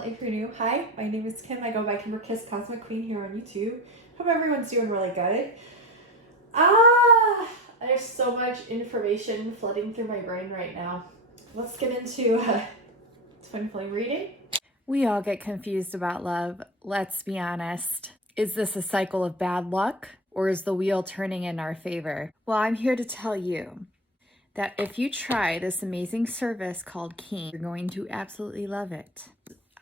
channel if you're new. Hi, my name is Kim. I go by Kimberkiss Cosmic Queen here on YouTube. Hope everyone's doing really good. There's so much information flooding through my brain right now. Let's get into Twin Flame reading. We all get confused about love. Let's be honest. Is this a cycle of bad luck, or is the wheel turning in our favor? Well, I'm here to tell you that if you try this amazing service called Keen, you're going to absolutely love it.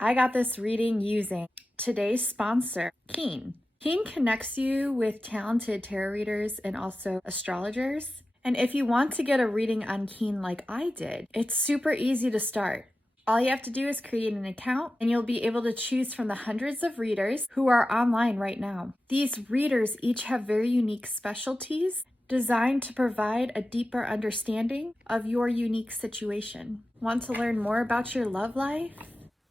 I got this reading using today's sponsor, Keen. Keen connects you with talented tarot readers and also astrologers. And if you want to get a reading on Keen like I did, it's super easy to start. All you have to do is create an account and you'll be able to choose from the hundreds of readers who are online right now. These readers each have very unique specialties designed to provide a deeper understanding of your unique situation. Want to learn more about your love life?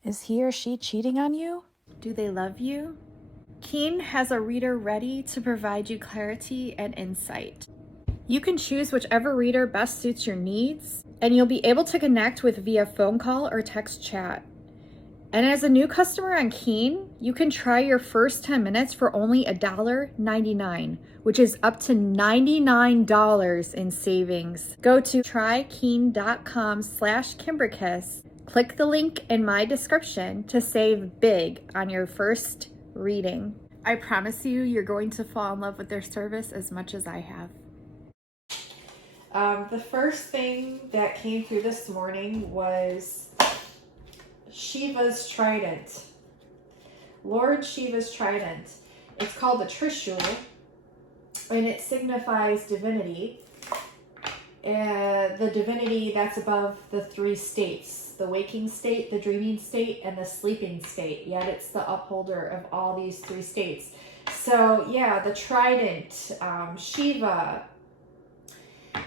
Is he or she cheating on you? Do they love you? Keen has a reader ready to provide you clarity and insight. You can choose whichever reader best suits your needs, and you'll be able to connect with via phone call or text chat. And as a new customer on Keen, you can try your first 10 minutes for only $1.99, which is up to $99 in savings. Go to trykeen.com/Kimberkiss. Click the link in my description to save big on your first reading. I promise you, you're going to fall in love with their service as much as I have. The first thing that came through this morning was Shivas Trident. Lord Shiva's Trident. It's called the Trishul, and it signifies divinity. The divinity that's above the three states, the waking state, the dreaming state, and the sleeping state. Yet it's the upholder of all these three states. So yeah, the Trident, Shiva.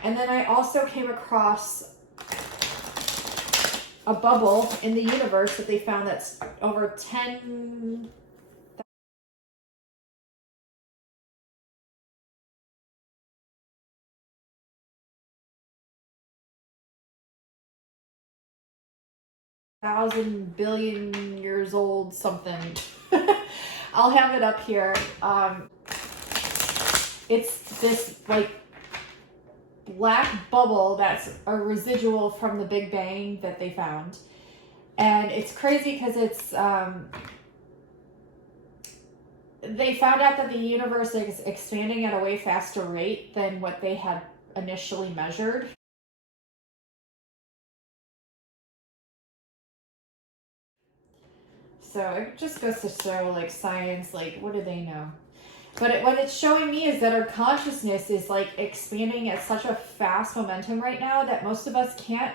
And then I also came across a bubble in the universe that they found that's over 10,000 billion years old, something. I'll have it up here. It's this like black bubble that's a residual from the Big Bang that they found. And it's crazy because it's they found out that the universe is expanding at a way faster rate than what they had initially measured. So it just goes to show, like, science, like, what do they know? But what it's showing me is that our consciousness is like expanding at such a fast momentum right now that most of us can't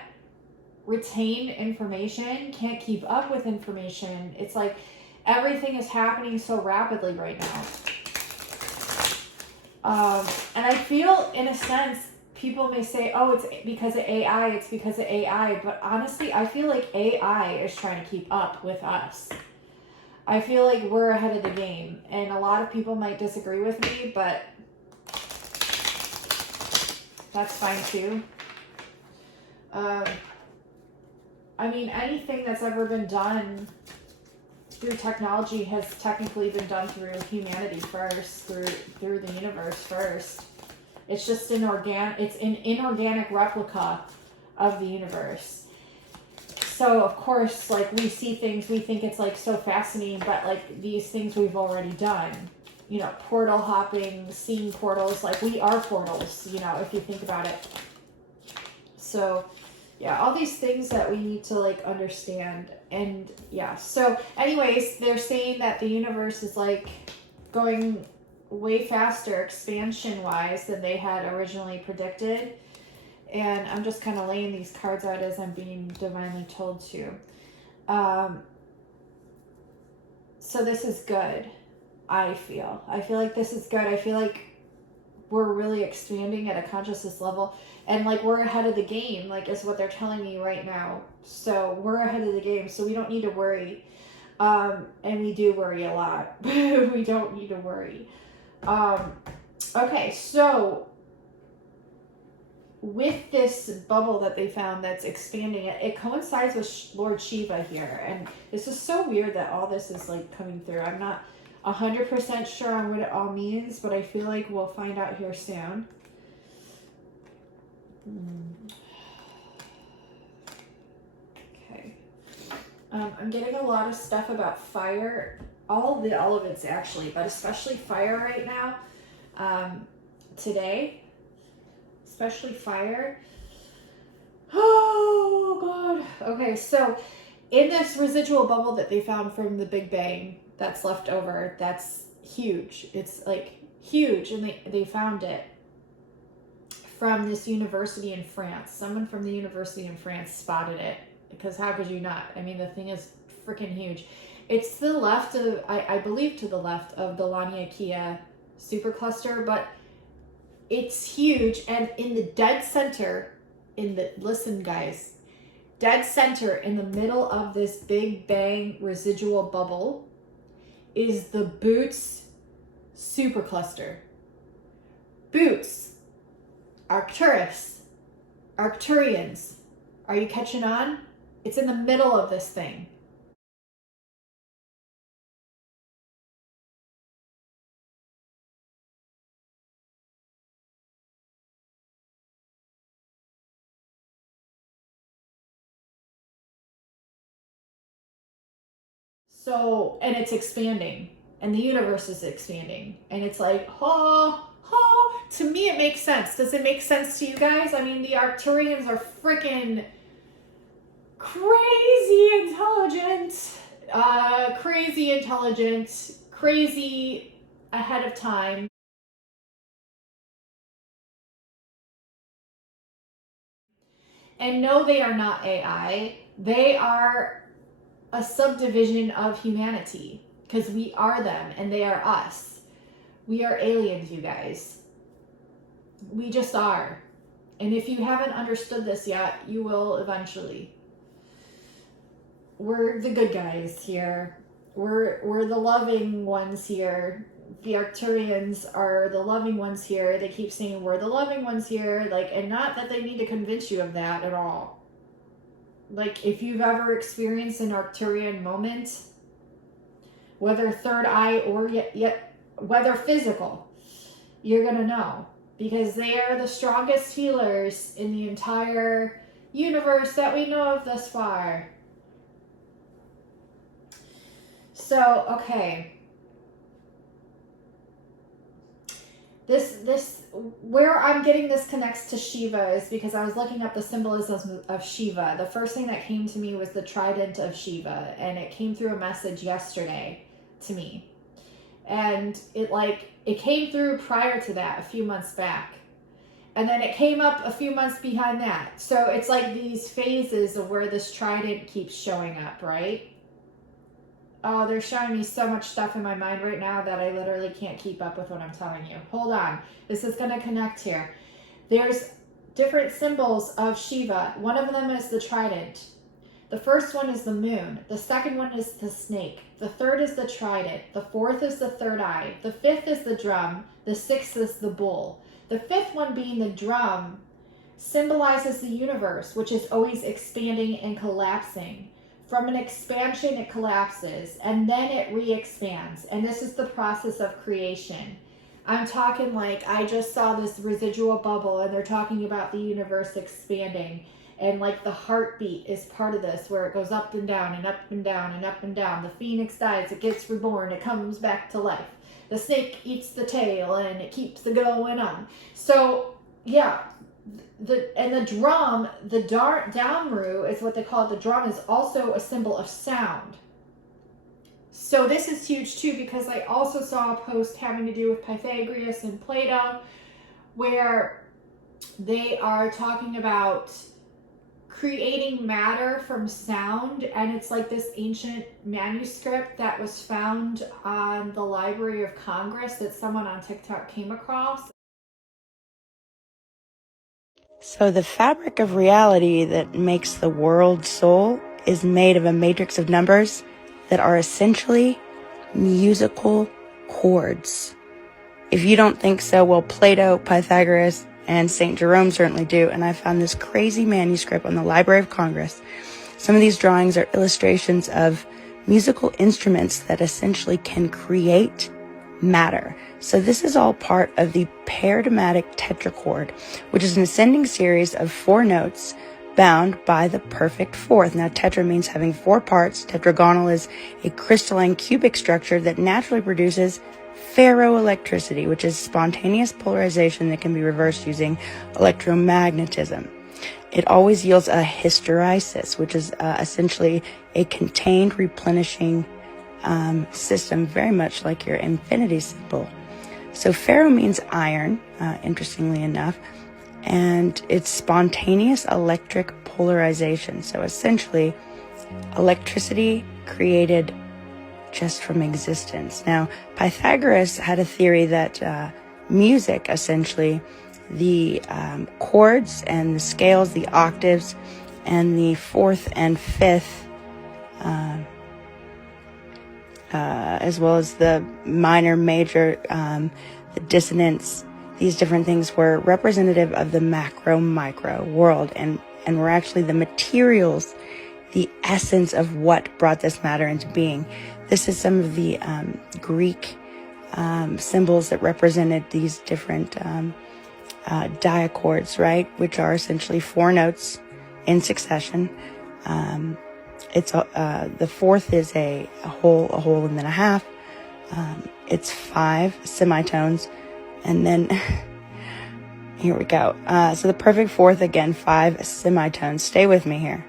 retain information, can't keep up with information. It's like everything is happening so rapidly right now. And I feel, in a sense, people may say, oh, it's because of AI, it's because of AI. But honestly, I feel like AI is trying to keep up with us. I feel like we're ahead of the game, and a lot of people might disagree with me, but that's fine too. I mean, anything that's ever been done through technology has technically been done through humanity first, through the universe first. It's just an inorganic replica of the universe. So, of course, like, we see things, we think it's, like, so fascinating, but, like, these things we've already done. You know, portal hopping, seeing portals, like, we are portals, you know, if you think about it. So, yeah, all these things that we need to, like, understand. And, yeah, so, anyways, they're saying that the universe is, like, going way faster expansion-wise than they had originally predicted. And I'm just kind of laying these cards out as I'm being divinely told to. So this is good, I feel. I feel like this is good. I feel like we're really expanding at a consciousness level. And, like, we're ahead of the game, like, is what they're telling me right now. So we're ahead of the game, so we don't need to worry. And we do worry a lot. We don't need to worry. Okay, so with this bubble that they found that's expanding, it coincides with Lord Shiva here. And this is so weird that all this is like coming through. I'm not 100% sure on what it all means, but I feel like we'll find out here soon. Okay. I'm getting a lot of stuff about fire. All the elements actually, but especially fire right now. Today. Especially fire. Oh God. Okay, so in this residual bubble that they found from the Big Bang that's left over, that's huge. It's like huge, and they found it from this university in France. Someone from the university in France spotted it, because how could you not? I mean, the thing is freaking huge. It's to the left of, I believe to the left of the Laniakea supercluster, but it's huge. And in the dead center, listen guys, dead center in the middle of this Big Bang residual bubble is the Boots supercluster. Boots, Arcturus, Arcturians. Are you catching on? It's in the middle of this thing. So, and it's expanding, and the universe is expanding, and it's like, to me it makes sense. Does it make sense to you guys? I mean, the Arcturians are freaking crazy intelligent, crazy ahead of time. And no, they are not AI. They are a subdivision of humanity, because we are them and they are us. We are aliens, you guys. We just are. And if you haven't understood this yet, you will eventually. We're the good guys here. We're the loving ones here. The Arcturians are the loving ones here. They keep saying we're the loving ones here, like, and not that they need to convince you of that at all. Like, if you've ever experienced an Arcturian moment, whether third eye or yet whether physical, you're gonna know, because they are the strongest healers in the entire universe that we know of thus far. So, okay. This where I'm getting this connects to Shiva is because I was looking up the symbolism of Shiva. The first thing that came to me was the trident of Shiva, and it came through a message yesterday to me. And it came through prior to that, a few months back. And then it came up a few months behind that. So it's like these phases of where this trident keeps showing up, right? Oh, they're showing me so much stuff in my mind right now that I literally can't keep up with what I'm telling you. Hold on. This is going to connect here. There's different symbols of Shiva. One of them is the trident. The first one is the moon. The second one is the snake. The third is the trident. The fourth is the third eye. The fifth is the drum. The sixth is the bull. The fifth one, being the drum, symbolizes the universe, which is always expanding and collapsing. From an expansion, it collapses, and then it re-expands. And this is the process of creation. I'm talking like I just saw this residual bubble, and they're talking about the universe expanding. And like the heartbeat is part of this, where it goes up and down and up and down and up and down. The phoenix dies, it gets reborn, it comes back to life. The snake eats the tail, and it keeps the going on. So, yeah. The drum, the downru is what they call it. The drum is also a symbol of sound. So this is huge too, because I also saw a post having to do with Pythagoras and Plato, where they are talking about creating matter from sound, and it's like this ancient manuscript that was found on the Library of Congress that someone on TikTok came across. So the fabric of reality that makes the world soul is made of a matrix of numbers that are essentially musical chords. If you don't think so, well, Plato, Pythagoras, and St. Jerome certainly do. And I found this crazy manuscript on the Library of Congress. Some of these drawings are illustrations of musical instruments that essentially can create matter. So this is all part of the paradigmatic tetrachord, which is an ascending series of 4 notes bound by the perfect fourth. Now, tetra means having 4 parts. Tetragonal is a crystalline cubic structure that naturally produces ferroelectricity, which is spontaneous polarization that can be reversed using electromagnetism. It always yields a hysteresis, which is essentially a contained replenishing system, very much like your infinity symbol. So ferro means iron, interestingly enough, and it's spontaneous electric polarization. So essentially, electricity created just from existence. Now, Pythagoras had a theory that music, essentially, the chords and the scales, the octaves, and the 4th and 5th, as well as the minor, major, the dissonance, these different things were representative of the macro-micro world, and were actually the materials, the essence of what brought this matter into being. This is some of the Greek symbols that represented these different diachords, right, which are essentially 4 notes in succession. It's the 4th is a whole and then a half. It's 5 semitones, and then here we go. So the perfect 4th, again, 5 semitones. Stay with me here.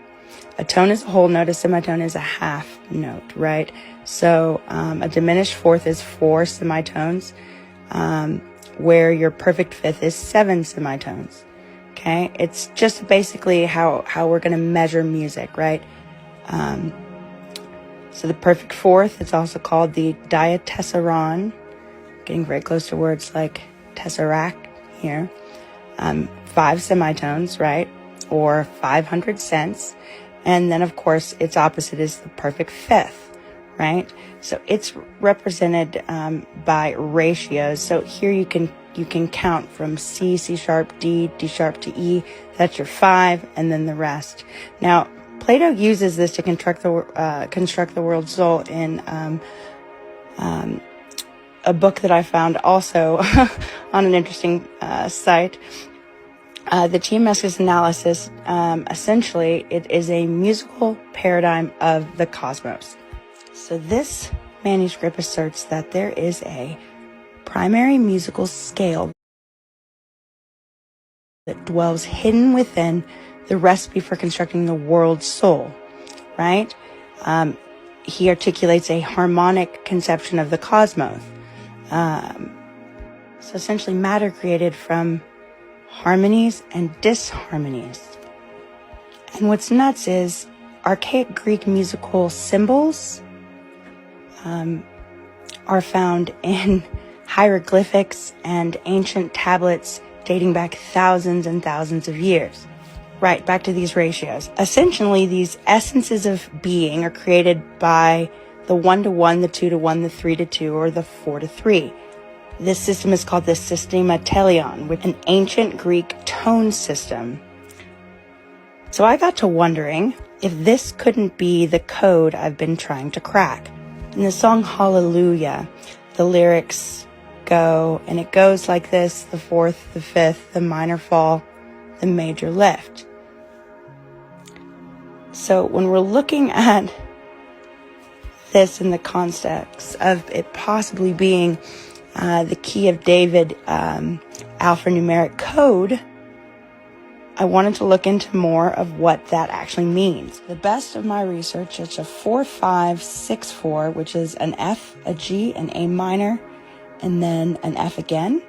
A tone is a whole note. A semitone is a half note, right? So a diminished 4th is 4 semitones, where your perfect 5th is 7 semitones. Okay, it's just basically how we're going to measure music, right? So the perfect 4th, it's also called the diatessaron, getting very close to words like tesseract here. 5 semitones, right? Or 500 cents. And then, of course, its opposite is the perfect 5th, right? So it's represented by ratios. So here you can count from C, C sharp, D, D sharp to E. That's your 5, and then the rest. Now, Plato uses this to construct the world soul in a book that I found also on an interesting site. The TMS analysis, essentially, it is a musical paradigm of the cosmos. So this manuscript asserts that there is a primary musical scale that dwells hidden within the recipe for constructing the world soul, right? He articulates a harmonic conception of the cosmos. So essentially matter created from harmonies and disharmonies. And what's nuts is archaic Greek musical symbols are found in hieroglyphics and ancient tablets dating back thousands and thousands of years. Right, back to these ratios. Essentially, these essences of being are created by the 1 to 1, the 2 to 1, the 3 to 2, or the 4 to 3. This system is called the Systema Telion, with an ancient Greek tone system. So I got to wondering if this couldn't be the code I've been trying to crack. In the song Hallelujah, the lyrics go, and it goes like this: the 4th, the 5th, the minor fall, the major lift. So when we're looking at this in the context of it possibly being the key of David alphanumeric code, I wanted to look into more of what that actually means. The best of my research, it's a 4-5-6-4, which is an F, a G, an A minor, and then an F again.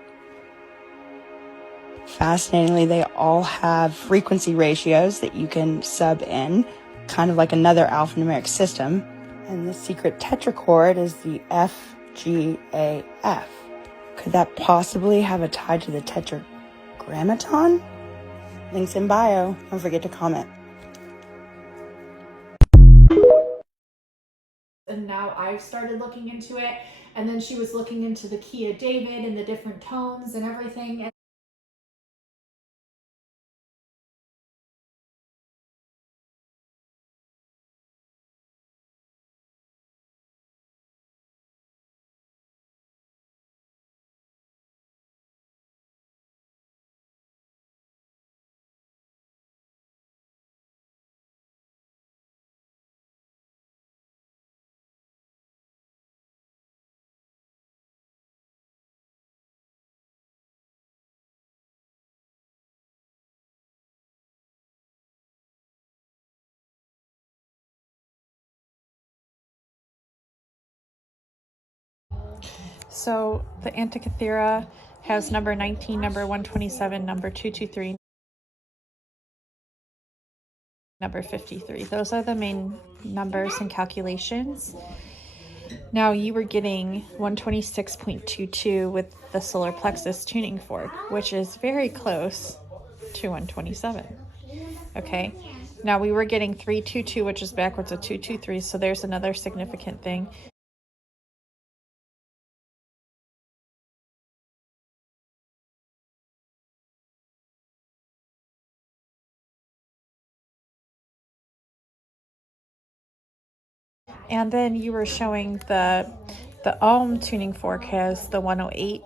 Fascinatingly, they all have frequency ratios that you can sub in, kind of like another alphanumeric system. And the secret tetrachord is the F, G, A, F. Could that possibly have a tie to the tetragrammaton? Links in bio. Don't forget to comment. And now I've started looking into it. And then she was looking into the key of David and the different tones and everything. So the Antikythera has number 19, number 127, number 223, number 53. Those are the main numbers and calculations. Now you were getting 126.22 with the solar plexus tuning fork, which is very close to 127. Okay. Now we were getting 322, which is backwards of 223. So there's another significant thing. And then you were showing the Ohm tuning fork has the 108.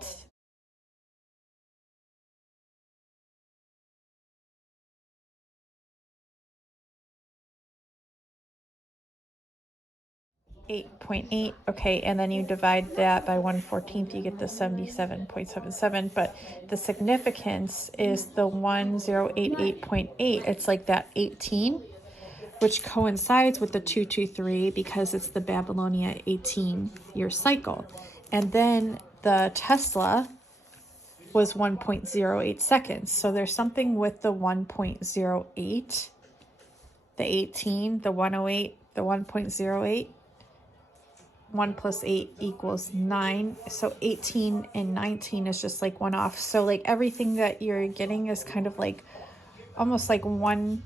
8.8. Okay, and then you divide that by 1/14th, you get the 77.77. But the significance is the 1088.8. It's like that 18, which coincides with the 223 because it's the Babylonia 18-year cycle. And then the Tesla was 1.08 seconds. So there's something with the 1.08, the 18, the 108, the 1.08. 1 plus 8 equals 9. So 18 and 19 is just like one off. So like everything that you're getting is kind of like almost like 1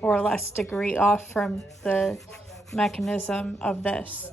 or less degree off from the mechanism of this.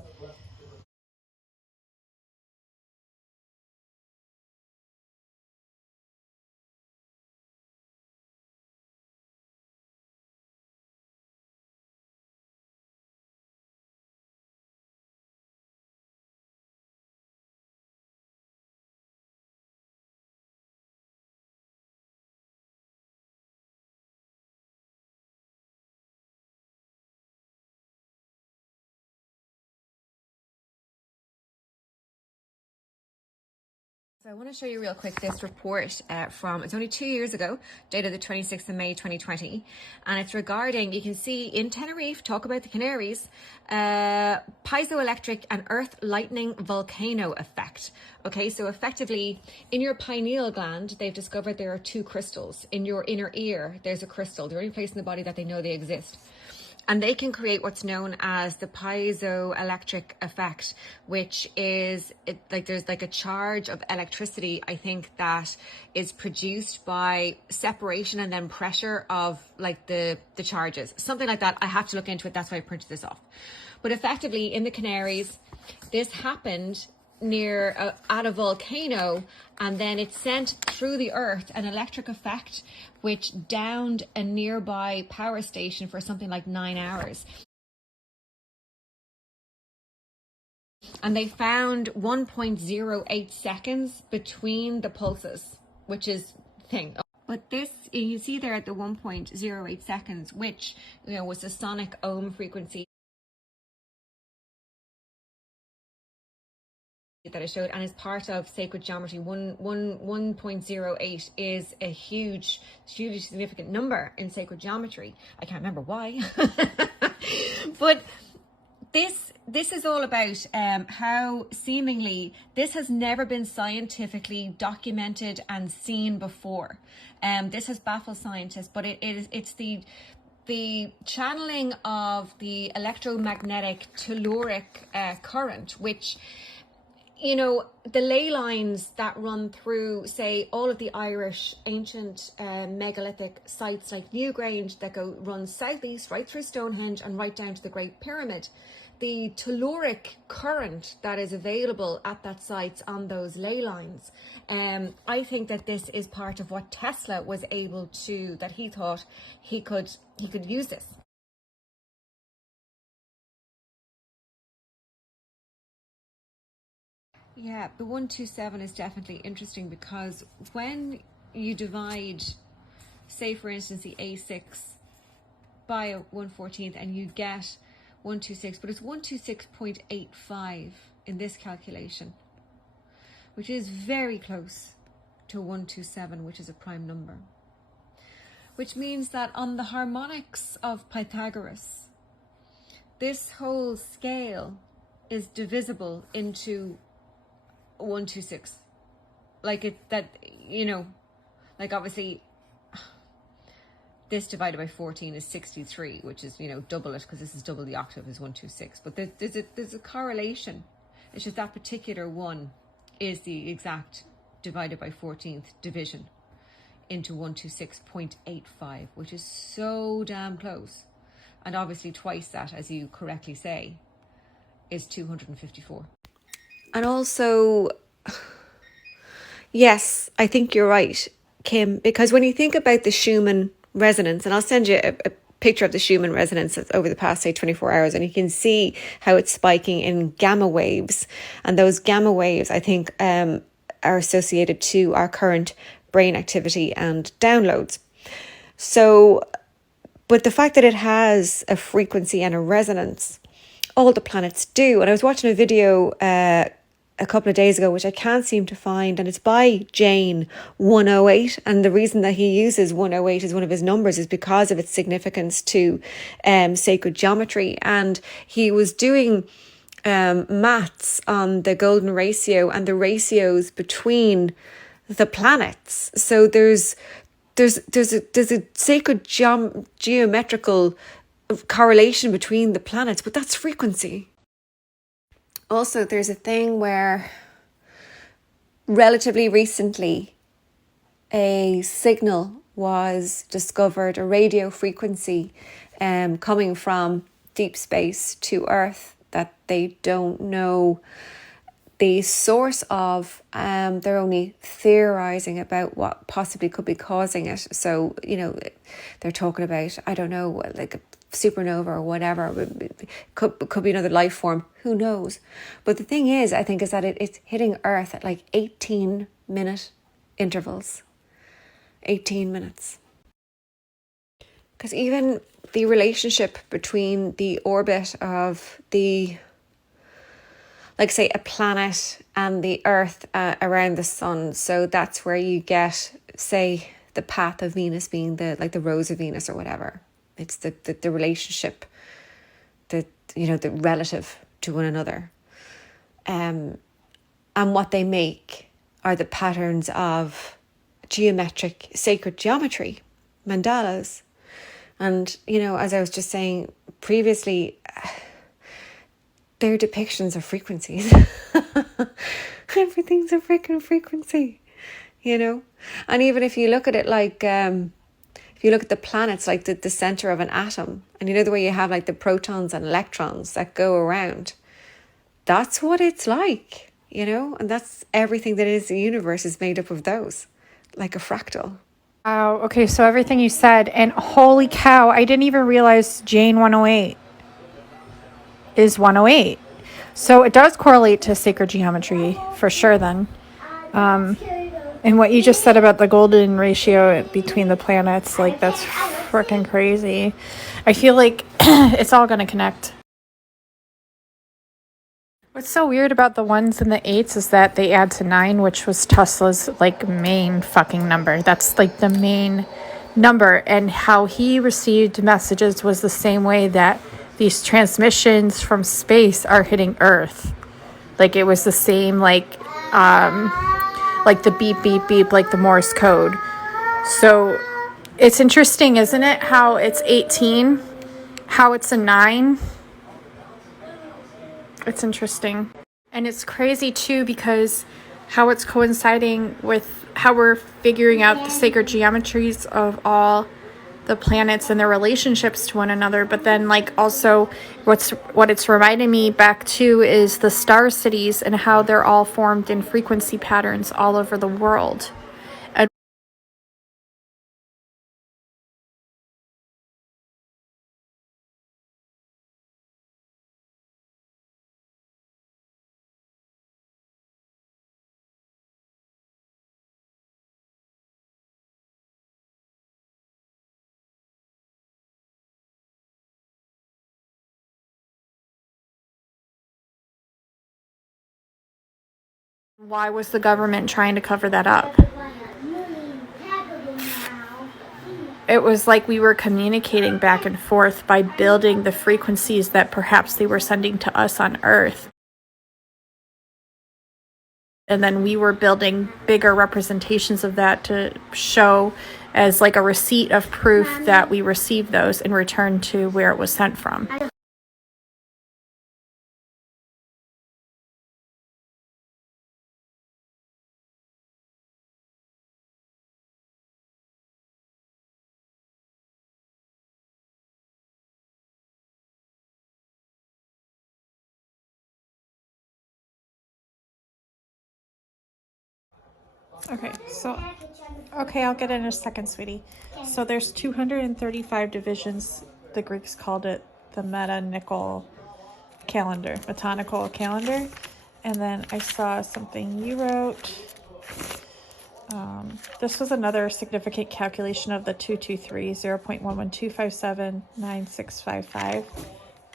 So I want to show you real quick this report from, it's only 2 years ago, dated the 26th of May 2020. And it's regarding, you can see in Tenerife, talk about the Canaries, piezoelectric and earth lightning volcano effect. Okay, so effectively in your pineal gland, they've discovered there are 2 crystals. In your inner ear, there's a crystal, the only place in the body that they know they exist. And they can create what's known as the piezoelectric effect, which is there's like a charge of electricity, I think, that is produced by separation and then pressure of like the charges, something like that. I have to look into it. That's why I printed this off. But effectively in the Canaries, this happened near at a volcano, and then it sent through the earth an electric effect which downed a nearby power station for something like 9 hours. And they found 1.08 seconds between the pulses, which is the thing. But this, you see there at the 1.08 seconds, which, you know, was a sonic ohm frequency that I showed, and is part of sacred geometry. 1.08 is a hugely significant number in sacred geometry. I can't remember why. But this is all about how seemingly this has never been scientifically documented and seen before. This has baffled scientists, but it's the channeling of the electromagnetic telluric current, which, you know, the ley lines that run through, say, all of the Irish ancient megalithic sites like Newgrange that run southeast right through Stonehenge and right down to the Great Pyramid. The telluric current that is available at that site on those ley lines. I think that this is part of what Tesla was able to, that he thought he could use this. Yeah, the 127 is definitely interesting because when you divide, say for instance, the A6 by 1/14th and you get 126, but it's 126.85 in this calculation, which is very close to 127, which is a prime number. Which means that on the harmonics of Pythagoras, this whole scale is divisible into 126. Like it, that, you know, like obviously this divided by 14 is 63, which is, you know, double it, because this is double the octave is 126. But there's a correlation. It's just that particular one is the exact divided by 14th division into 126.85, which is so damn close. And obviously twice that, as you correctly say, is 254. And also, yes, I think you're right, Kim, because when you think about the Schumann resonance, and I'll send you a picture of the Schumann resonance over the past, say, 24 hours, and you can see how it's spiking in gamma waves. And those gamma waves, I think, are associated to our current brain activity and downloads. So, but the fact that it has a frequency and a resonance, all the planets do. And I was watching a video a couple of days ago, which I can't seem to find, and it's by Jane 108. And the reason that he uses 108 as one of his numbers is because of its significance to sacred geometry. And he was doing maths on the golden ratio and the ratios between the planets. So there's a sacred geometrical correlation between the planets, but that's frequency. Also, there's a thing where relatively recently a signal was discovered, a radio frequency coming from deep space to Earth that they don't know the source of. They're only theorizing about what possibly could be causing it. So, you know, they're talking about, I don't know, like a supernova or whatever. Could be another life form. Who knows? But the thing is, I think, is that it's hitting Earth at like 18-minute intervals. 18 minutes. Because even the relationship between the orbit of the, like say, a planet and the Earth around the sun. So that's where you get, say, the path of Venus being the rose of Venus or whatever. It's the relationship, the relative to one another. And what they make are the patterns of geometric, sacred geometry, mandalas. And, you know, as I was just saying previously, they're depictions of frequencies. Everything's a freaking frequency, you know? And even if you look at it like, if you look at the planets, like the center of an atom, and you know the way you have like the protons and electrons that go around, that's what it's like, you know? And that's everything that is the universe is made up of those, like a fractal. Wow. Okay, so everything you said, and holy cow, I didn't even realize Jane 108 is 108. So it does correlate to sacred geometry for sure then. And what you just said about the golden ratio between the planets, like that's freaking crazy. I feel like it's all going to connect. What's so weird about the 1s and the 8s is that they add to 9, which was Tesla's like main fucking number. That's like the main number. And how he received messages was the same way that these transmissions from space are hitting Earth. Like it was the same, like the beep, beep, beep, like the Morse code. So it's interesting, isn't it? How it's 18, how it's a 9. It's interesting. And it's crazy too, because how it's coinciding with how we're figuring out the sacred geometries of all the planets and their relationships to one another. But then like also what it's reminding me back to is the star cities and how they're all formed in frequency patterns all over the world. And why was the government trying to cover that up? It was like we were communicating back and forth by building the frequencies that perhaps they were sending to us on Earth. And then we were building bigger representations of that to show as like a receipt of proof that we received those in return to where it was sent from. Okay, I'll get in a second, sweetie. So there's 235 divisions. The Greeks called it the MetaNickel Calendar, MetaNickel Calendar. And then I saw something you wrote. This was another significant calculation of the 223, 0.112579655.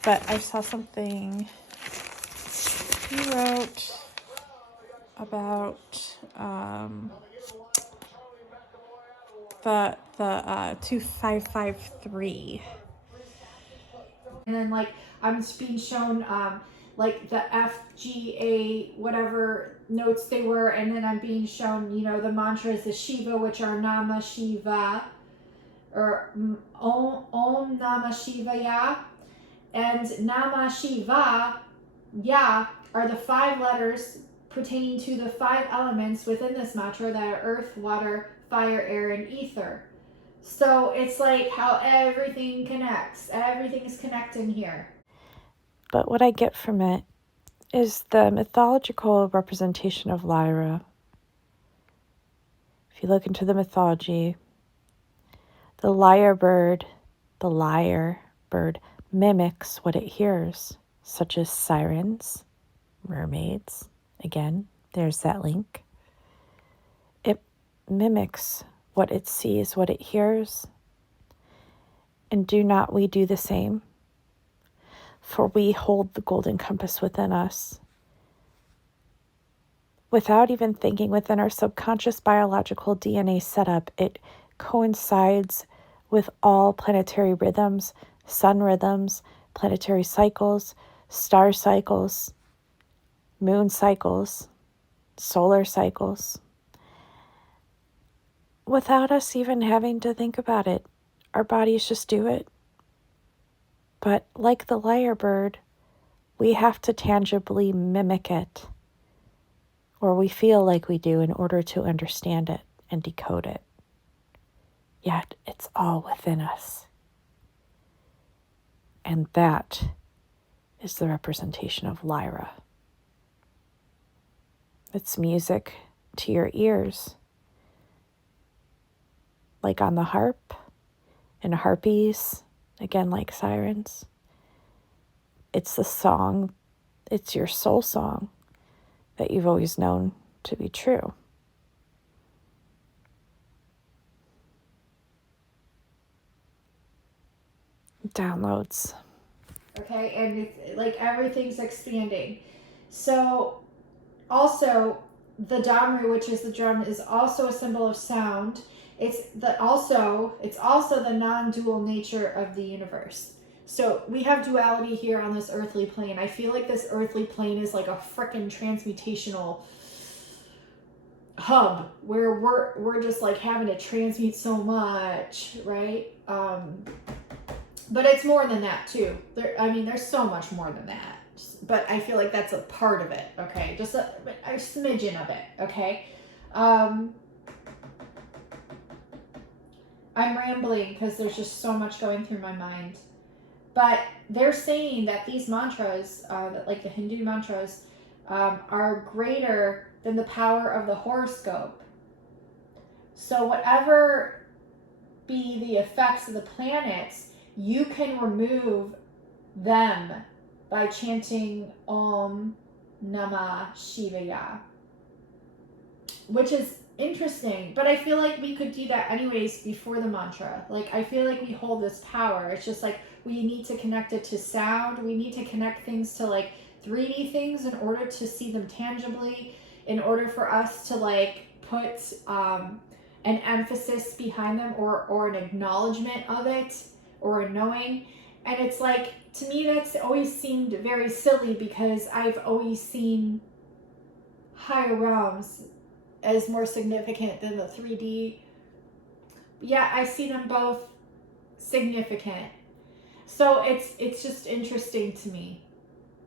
But I saw something you wrote about the 2553. And then like I'm being shown like the F, G, A, whatever notes they were, and then I'm being shown, you know, the mantras, the Shiva, which are Nama Shiva, or Om Nama Shivaya, and Nama Shiva Ya are the 5 letters pertaining to the 5 elements within this mantra that are earth, water, fire, air, and ether. So it's like how everything connects. Everything is connecting here. But what I get from it is the mythological representation of Lyra. If you look into the mythology, the lyre bird mimics what it hears, such as sirens, mermaids. Again, there's that link. It mimics what it sees, what it hears. And do not we do the same? For we hold the golden compass within us. Without even thinking, within our subconscious biological DNA setup, it coincides with all planetary rhythms, sun rhythms, planetary cycles, star cycles, moon cycles, solar cycles. Without us even having to think about it, our bodies just do it. But like the lyre bird, we have to tangibly mimic it, or we feel like we do in order to understand it and decode it. Yet it's all within us. And that is the representation of Lyra. It's music to your ears, like on the harp and harpies, again like sirens. It's the song, it's your soul song that you've always known to be true. Downloads. Okay, and it's like everything's expanding. So also the damru, which is the drum, is also a symbol of sound. It's also the non-dual nature of the universe. So we have duality here on this earthly plane. I feel like this earthly plane is like a frickin' transmutational hub where we're just like having to transmute so much, right? But it's more than that too. There's so much more than that. But I feel like that's a part of it, okay? Just a smidgen of it, okay? I'm rambling because there's just so much going through my mind. But they're saying that these mantras, like the Hindu mantras, are greater than the power of the horoscope. So whatever be the effects of the planets, you can remove them by chanting Om Namah Shivaya, which is interesting. But I feel like we could do that anyways before the mantra. Like, I feel like we hold this power. It's just like we need to connect it to sound. We need to connect things to like 3D things in order to see them tangibly, in order for us to like put an emphasis behind them, or an acknowledgement of it, or a knowing. And it's like, to me, that's always seemed very silly because I've always seen higher realms as more significant than the 3D. Yeah, I see them both significant. So it's just interesting to me,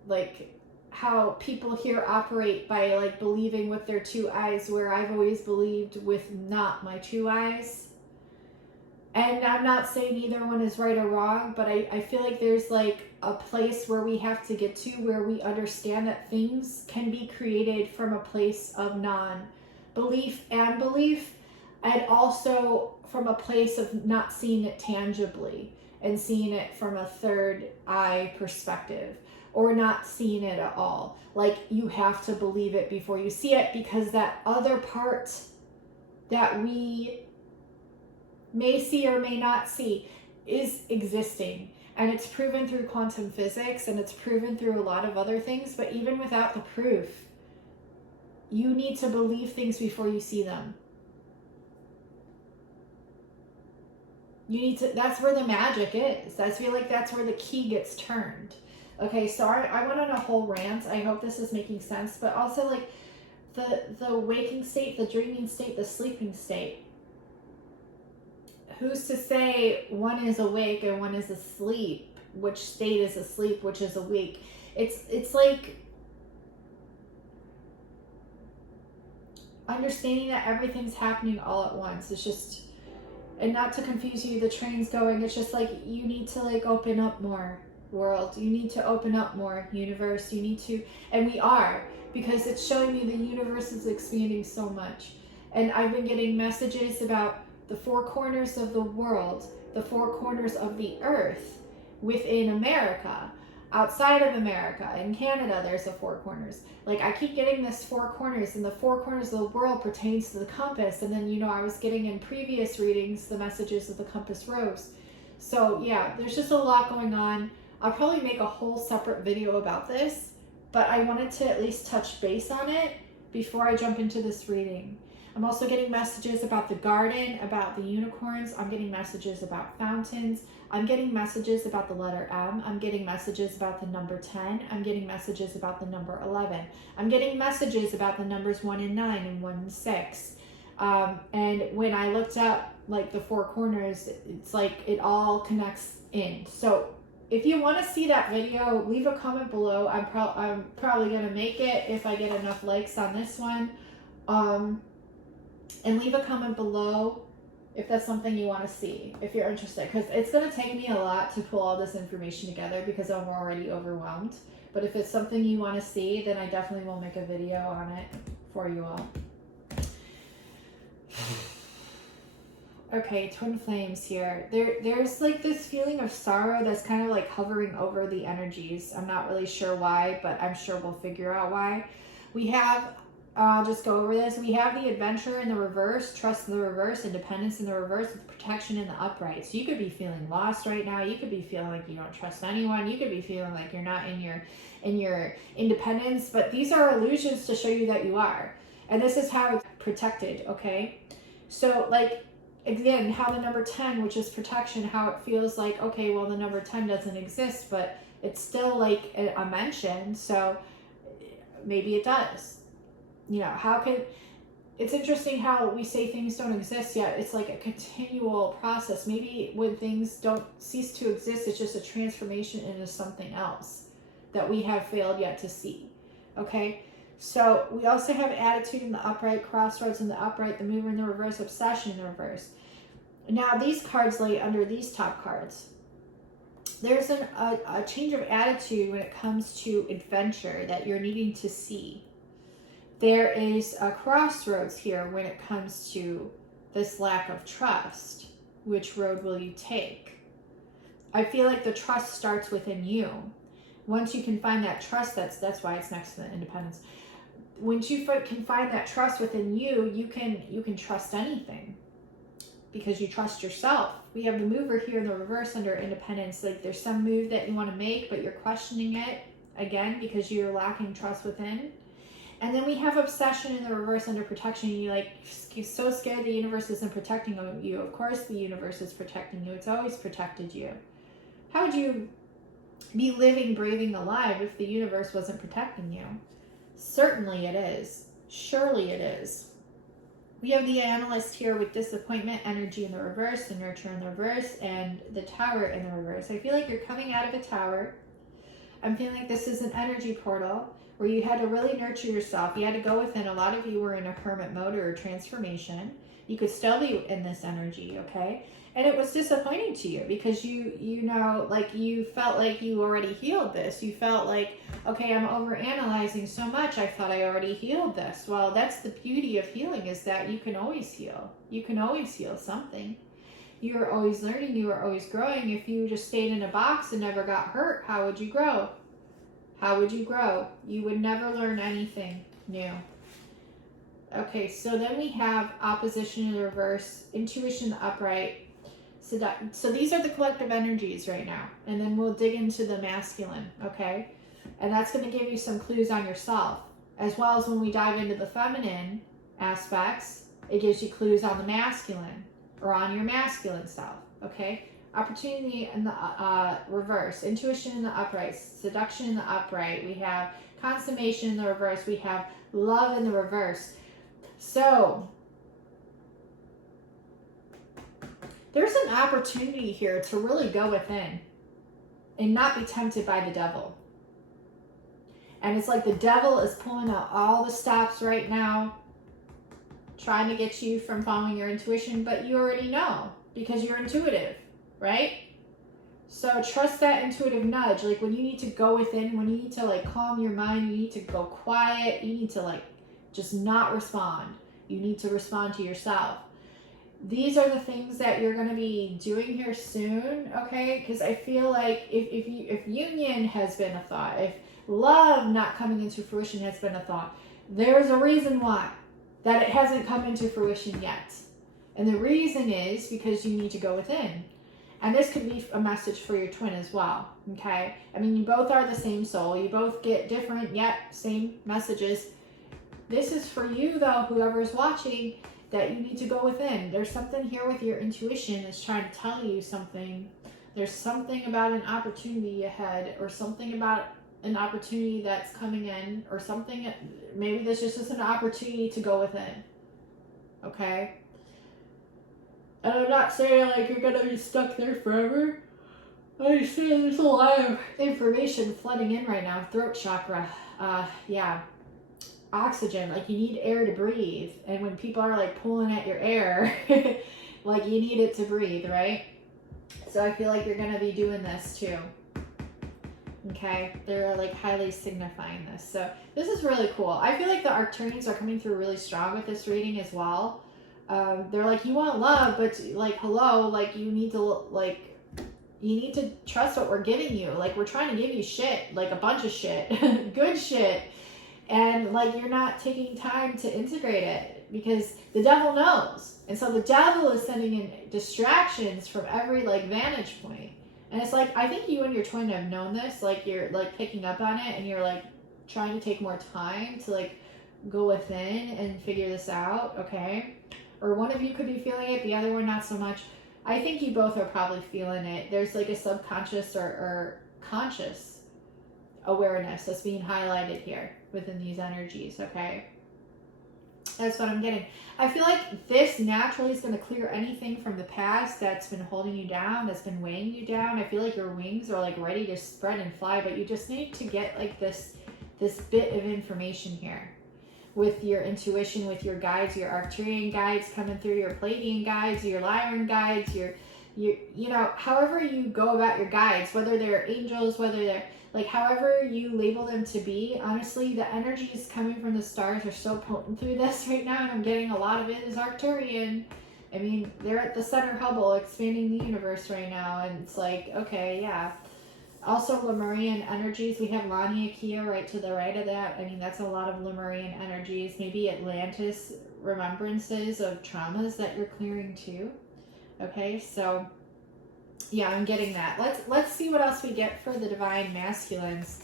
like how people here operate by like believing with their two eyes, where I've always believed with not my two eyes. And I'm not saying either one is right or wrong, but I feel like there's like a place where we have to get to where we understand that things can be created from a place of non-belief and belief, and also from a place of not seeing it tangibly and seeing it from a third eye perspective, or not seeing it at all. Like, you have to believe it before you see it, because that other part that we may see or may not see is existing, and it's proven through quantum physics, and it's proven through a lot of other things. But even without the proof, you need to believe things before you see them. You need to, that's where the magic is. I feel like that's where the key gets turned. Okay, so I went on a whole rant. I hope this is making sense. But also, like, the waking state, the dreaming state, the sleeping state. Who's to say one is awake and one is asleep? Which state is asleep, which is awake? It's like understanding that everything's happening all at once. It's just, and not to confuse you, the train's going. It's just like, you need to like open up more, world. You need to open up more, universe. You need to, and we are, because it's showing me the universe is expanding so much. And I've been getting messages about the four corners of the world, the four corners of the earth within America, outside of America, in Canada, there's the four corners. Like, I keep getting this four corners, and the four corners of the world pertains to the compass. And then, you know, I was getting in previous readings the messages of the compass rose. So yeah, there's just a lot going on. I'll probably make a whole separate video about this, but I wanted to at least touch base on it before I jump into this reading. I'm also getting messages about the garden, about the unicorns. I'm getting messages about fountains. I'm getting messages about the letter M. I'm getting messages about the number 10. I'm getting messages about the number 11. I'm getting messages about the numbers 1 and 9 and 1 and 6. And when I looked up like the four corners, it's like it all connects in. So if you want to see that video, leave a comment below. I'm probably going to make it if I get enough likes on this one. And leave a comment below if that's something you want to see, if you're interested, because it's going to take me a lot to pull all this information together because I'm already overwhelmed. But if it's something you want to see, then I definitely will make a video on it for you all. Okay, twin flames here. There's like this feeling of sorrow that's kind of like hovering over the energies. I'm not really sure why, but I'm sure we'll figure out why. We have, I'll just go over this. We have the adventure in the reverse, trust in the reverse, independence in the reverse, with protection in the upright. So you could be feeling lost right now. You could be feeling like you don't trust anyone. You could be feeling like you're not in your independence. But these are illusions to show you that you are. And this is how it's protected, okay? So like, again, how the number 10, which is protection, how it feels like, okay, well, the number 10 doesn't exist, but it's still like a mention. So maybe it does. You know, how can, it's interesting how we say things don't exist, yet it's like a continual process. Maybe when things don't cease to exist, it's just a transformation into something else that we have failed yet to see. Okay, so we also have attitude in the upright, crossroads in the upright, the mover in the reverse, obsession in the reverse. Now these cards lay under these top cards. There's a change of attitude when it comes to adventure that you're needing to see. There is a crossroads here when it comes to this lack of trust. Which road will you take? I feel like the trust starts within you. Once you can find that trust, that's why it's next to the independence. Once you can find that trust within you, you can trust anything because you trust yourself. We have the mover here in the reverse under independence. Like there's some move that you want to make, but you're questioning it again because you're lacking trust within. And then we have obsession in the reverse under protection. You're so scared the universe isn't protecting you. Of course the universe is protecting you. It's always protected you. How would you be living, breathing, alive if the universe wasn't protecting you? Certainly it is. Surely it is. We have the analyst here with disappointment energy in the reverse, the nurture in the reverse, and the tower in the reverse. I feel like you're coming out of a tower. I'm feeling like this is an energy portal where you had to really nurture yourself. You had to go within. A lot of you were in a hermit mode or a transformation. You could still be in this energy, okay? And it was disappointing to you because you know, like you felt like you already healed this. You felt like, okay, I'm overanalyzing so much. I thought I already healed this. Well, that's the beauty of healing, is that you can always heal. You can always heal something. You are always learning. You are always growing. If you just stayed in a box and never got hurt, how would you grow? How would you grow? You would never learn anything new. Okay, so then we have opposition in the reverse, intuition in the upright. So these are the collective energies right now. And then we'll dig into the masculine, okay? And that's going to give you some clues on yourself. As well as when we dive into the feminine aspects, it gives you clues on the masculine or on your masculine self, okay? Opportunity in the reverse, intuition in the upright, seduction in the upright. We have consummation in the reverse. We have love in the reverse. So there's an opportunity here to really go within and not be tempted by the devil. And it's like the devil is pulling out all the stops right now, trying to get you from following your intuition, but you already know because you're intuitive, right? So trust that intuitive nudge. Like when you need to go within, when you need to like calm your mind, you need to go quiet, you need to like just not respond. You need to respond to yourself. These are the things that you're going to be doing here soon, okay? Because I feel like if union has been a thought, if love not coming into fruition has been a thought, there's a reason why that it hasn't come into fruition yet. And the reason is because you need to go within. And this could be a message for your twin as well, okay? I mean, you both are the same soul. You both get different yet same messages. This is for you, though, whoever's watching, that you need to go within. There's something here with your intuition that's trying to tell you something. There's something about an opportunity ahead, or something about an opportunity that's coming in, or something. Maybe this is just an opportunity to go within. Okay? And I'm not saying like you're gonna be stuck there forever. I'm just saying there's a lot of information flooding in right now. Throat chakra. Yeah. Oxygen, like you need air to breathe, and when people are like pulling at your air, like you need it to breathe, right? So I feel like you're going to be doing this too. Okay, they're like highly signifying this, so this is really cool. I feel like the Arcturians are coming through really strong with this reading as well. They're like, you want love, but like hello, like you need to trust what we're giving you. Like we're trying to give you shit, like a bunch of shit, good shit. And like you're not taking time to integrate it because the devil knows. And so the devil is sending in distractions from every like vantage point. And it's like, I think you and your twin have known this, like you're like picking up on it and you're like trying to take more time to like go within and figure this out, okay? Or one of you could be feeling it, the other one not so much. I think you both are probably feeling it. There's like a subconscious or conscious awareness that's being highlighted here within these energies, okay? That's what I'm getting. I feel like this naturally is going to clear anything from the past that's been holding you down, that's been weighing you down. I feel like your wings are like ready to spread and fly, but you just need to get like this bit of information here with your intuition, with your guides, your Arcturian guides coming through, your Palladian guides, your Lyran guides, your you know, however you go about your guides, whether they're angels, whether they're like however you label them to be. Honestly, the energies coming from the stars are so potent through this right now, and I'm getting a lot of it is Arcturian. I mean, they're at the center Hubble expanding the universe right now, and it's like, okay, yeah. Also, Lemurian energies. We have Laniakea right to the right of that. I mean, that's a lot of Lemurian energies. Maybe Atlantis remembrances of traumas that you're clearing too. Okay, so yeah, I'm getting that. Let's see what else we get for the divine masculines.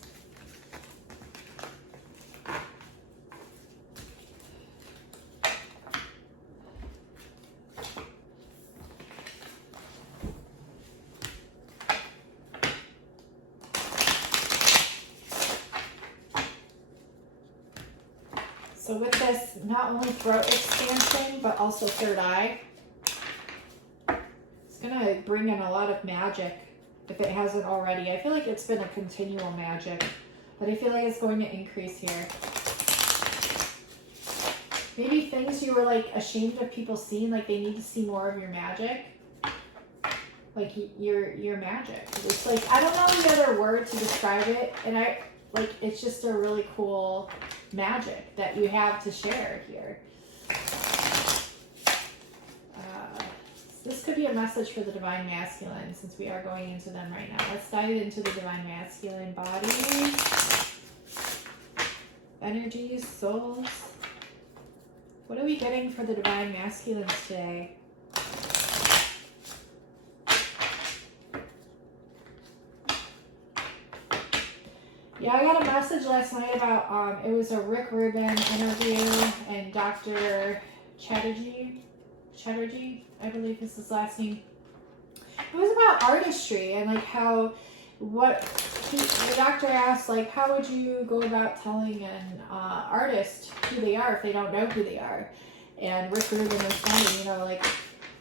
So So with this, not only throat expansion, but also third eye. It's gonna bring in a lot of magic if it hasn't already. I feel like it's been a continual magic, but I feel like it's going to increase here. Maybe things you were like ashamed of people seeing, like they need to see more of your magic. Like your magic. It's like, I don't know the other word to describe it, and it's just a really cool magic that you have to share here. This could be a message for the Divine Masculine, since we are going into them right now. Let's dive into the Divine Masculine bodies, energies, souls. What are we getting for the Divine Masculine today? Yeah, I got a message last night about, it was a Rick Rubin interview, and Dr. Chatterjee, I believe is his last name. It was about artistry and like how, the doctor asked, like, how would you go about telling an artist who they are if they don't know who they are? And Rick Rubin responded, like,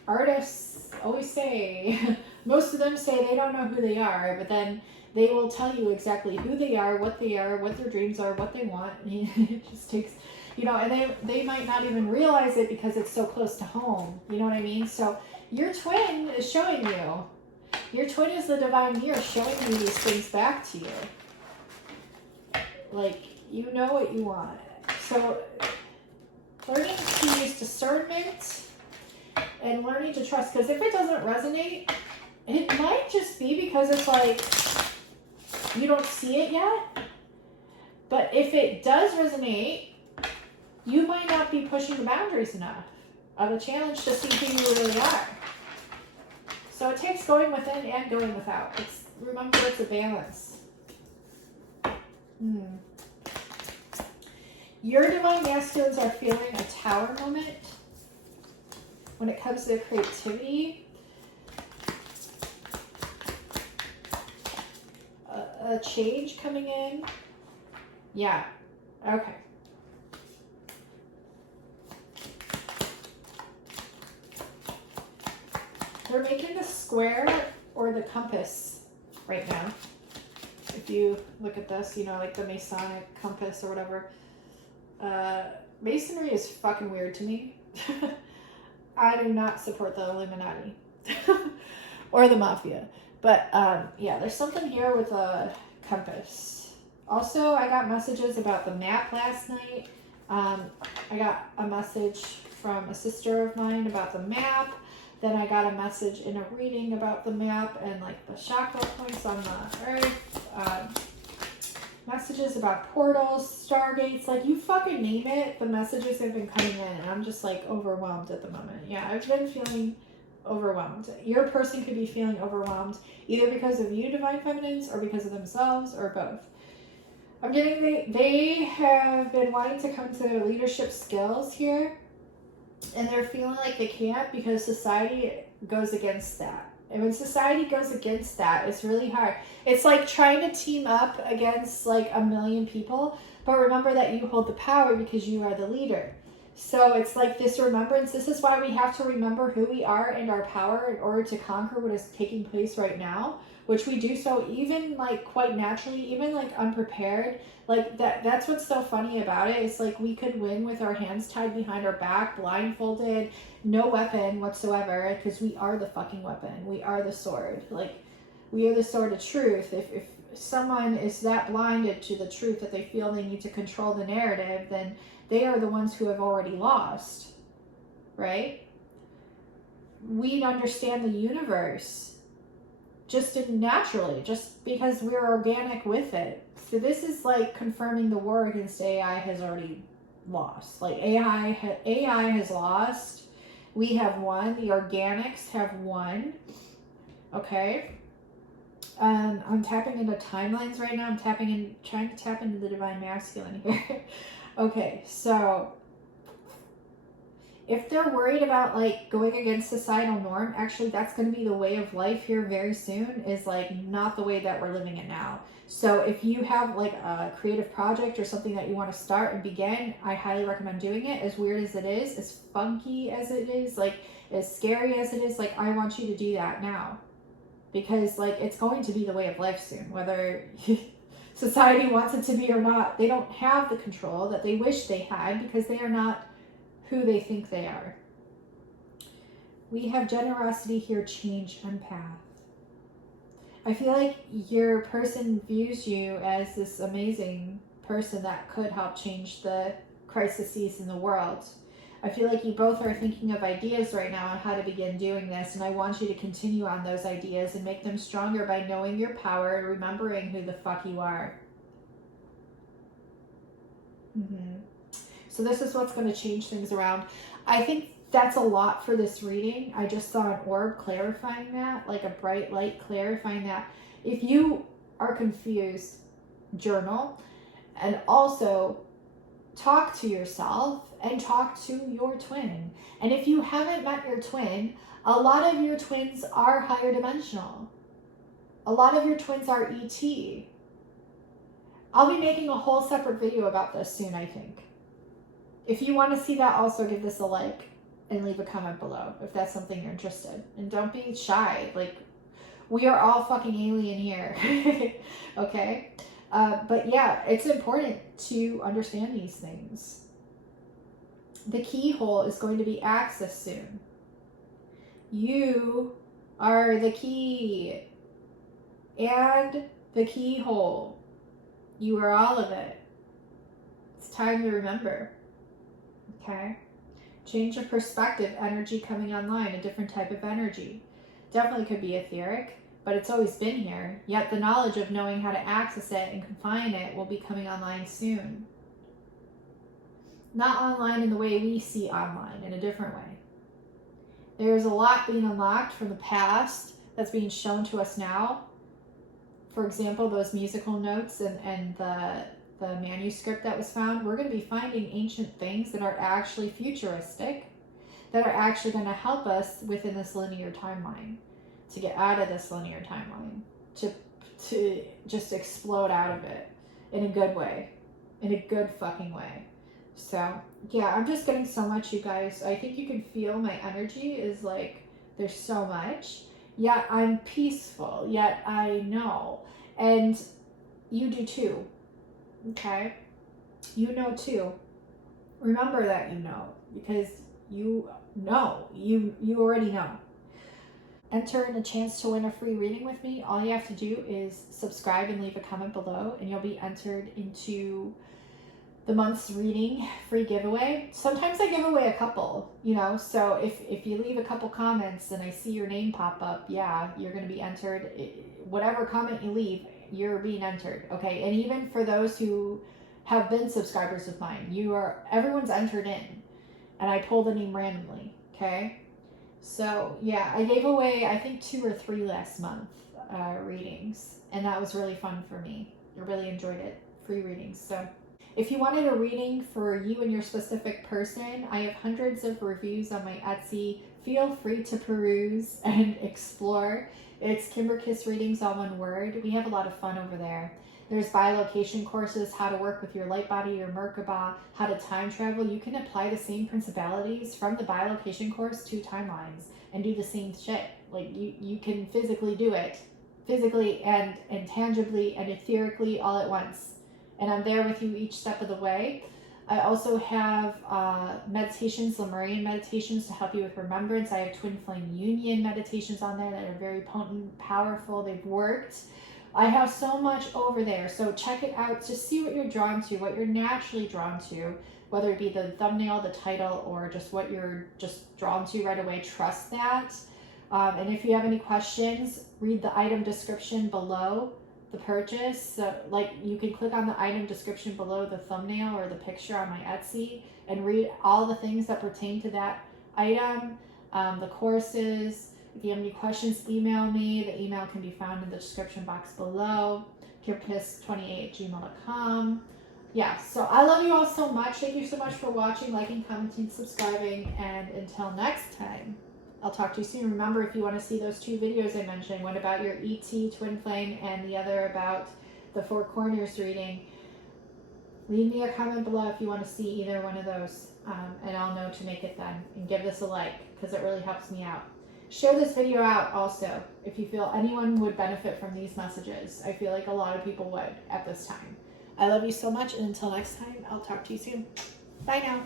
artists always say, most of them say they don't know who they are, but then they will tell you exactly who they are, what their dreams are, what they want. It just takes, and they might not even realize it because it's so close to home. You know what I mean? So your twin is showing you. Your twin is the divine mirror showing you these things back to you. Like, you know what you want. So learning to use discernment and learning to trust, because if it doesn't resonate, it might just be because it's like, you don't see it yet. But if it does resonate, you might not be pushing the boundaries enough of a challenge to see who you really are. So it takes going within and going without. Remember, it's a balance. Your divine masculines are feeling a tower moment when it comes to creativity. A change coming in. Yeah. Okay. They're making the square or the compass right now. If you look at this, like the Masonic compass or whatever. Masonry is fucking weird to me. I do not support the Illuminati or the Mafia. But yeah, there's something here with a compass. Also, I got messages about the map last night. I got a message from a sister of mine about the map. Then I got a message in a reading about the map and like the chakra points on the earth. Messages about portals, stargates, like you fucking name it. The messages have been coming in and I'm just like overwhelmed at the moment. Yeah, I've been feeling overwhelmed. Your person could be feeling overwhelmed either because of you, divine feminines, or because of themselves, or both. I'm getting they have been wanting to come to leadership skills here, and they're feeling like they can't because society goes against that. And when society goes against that, it's really hard. It's like trying to team up against like a million people, but remember that you hold the power because you are the leader. So it's like this remembrance. This is why we have to remember who we are and our power in order to conquer what is taking place right now, which we do so even like quite naturally, even like unprepared. Like that's what's so funny about it. It's like we could win with our hands tied behind our back, blindfolded, no weapon whatsoever, because we are the fucking weapon. We are the sword. Like we are the sword of truth. If someone is that blinded to the truth that they feel they need to control the narrative, then they are the ones who have already lost, right? We understand the universe just naturally, just because we're organic with it. So this is like confirming the war against AI has already lost. Like AI has lost. We have won. The organics have won. Okay. I'm tapping into timelines right now. I'm trying to tap into the divine masculine here. Okay, so if they're worried about like going against societal norm, actually that's going to be the way of life here very soon, is like not the way that we're living it now. So if you have like a creative project or something that you want to start and begin, I highly recommend doing it. As weird as it is, as funky as it is, like as scary as it is, like I want you to do that now, because like it's going to be the way of life soon, whether society wants it to be or not. They don't have the control that they wish they had, because they are not who they think they are. We have generosity here, change, empath. I feel like your person views you as this amazing person that could help change the crises in the world. I feel like you both are thinking of ideas right now on how to begin doing this, and I want you to continue on those ideas and make them stronger by knowing your power and remembering who the fuck you are. So this is what's going to change things around. I think that's a lot for this reading. I just saw an orb clarifying that, like a bright light clarifying that. If you are confused, journal, and also talk to yourself and talk to your twin. And if you haven't met your twin, a lot of your twins are higher dimensional. A lot of your twins are ET. I'll be making a whole separate video about this soon, I think. If you want to see that, also give this a like and leave a comment below if that's something you're interested. And don't be shy. Like, we are all fucking alien here. Okay? But yeah, it's important to understand these things. The keyhole is going to be accessed soon. You are the key and the keyhole. You are all of it. It's time to remember. Okay? Change of perspective, energy coming online, a different type of energy. Definitely could be etheric, but it's always been here. Yet the knowledge of knowing how to access it and confine it will be coming online soon. Not online in the way we see online, in a different way. There's a lot being unlocked from the past that's being shown to us now. For example, those musical notes and the manuscript that was found. We're going to be finding ancient things that are actually futuristic, that are actually going to help us within this linear timeline, to get out of this linear timeline, to just explode out of it in a good way, in a good fucking way. So yeah, I'm just getting so much, you guys. I think you can feel my energy is like, there's so much, yet I'm peaceful, yet I know, and you do too. Okay? You know too. Remember that you know, because you know. You already know. Enter in a chance to win a free reading with me. All you have to do is subscribe and leave a comment below, and you'll be entered into the month's reading free giveaway. Sometimes I give away a couple, you know, so if you leave a couple comments and I see your name pop up, yeah, you're going to be entered. Whatever comment you leave, you're being entered. Okay? And even for those who have been subscribers of mine, everyone's entered in, and I pulled a name randomly. Okay? So yeah, I gave away I think 2 or 3 last month readings, and that was really fun for me. I really enjoyed it. Free readings. So if you wanted a reading for you and your specific person, I have hundreds of reviews on my Etsy. Feel free to peruse and explore. It's Kimberkiss readings, all one word. We have a lot of fun over there. There's bilocation courses, how to work with your light body, your Merkaba, how to time travel. You can apply the same principalities from the bilocation course to timelines and do the same shit. Like you can physically do it. Physically and tangibly and etherically all at once. And I'm there with you each step of the way. I also have meditations, Lemurian meditations to help you with remembrance. I have Twin Flame Union meditations on there that are very potent, powerful. They've worked. I have so much over there. So check it out. Just see what you're drawn to, what you're naturally drawn to, whether it be the thumbnail, the title, or just what you're just drawn to right away. Trust that. And if you have any questions, read the item description below the purchase. So like you can click on the item description below the thumbnail or the picture on my Etsy and read all the things that pertain to that item, the courses. If you have any questions, email me. The email can be found in the description box below. Kimberkiss28@gmail.com. yeah, so I love you all so much. Thank you so much for watching, liking, commenting, subscribing, and until next time, I'll talk to you soon. Remember, if you want to see those 2 videos I mentioned, one about your ET, Twin Flame, and the other about the 4 corners reading, leave me a comment below if you want to see either one of those, and I'll know to make it then. And give this a like, because it really helps me out. Share this video out also if you feel anyone would benefit from these messages. I feel like a lot of people would at this time. I love you so much, and until next time, I'll talk to you soon. Bye now.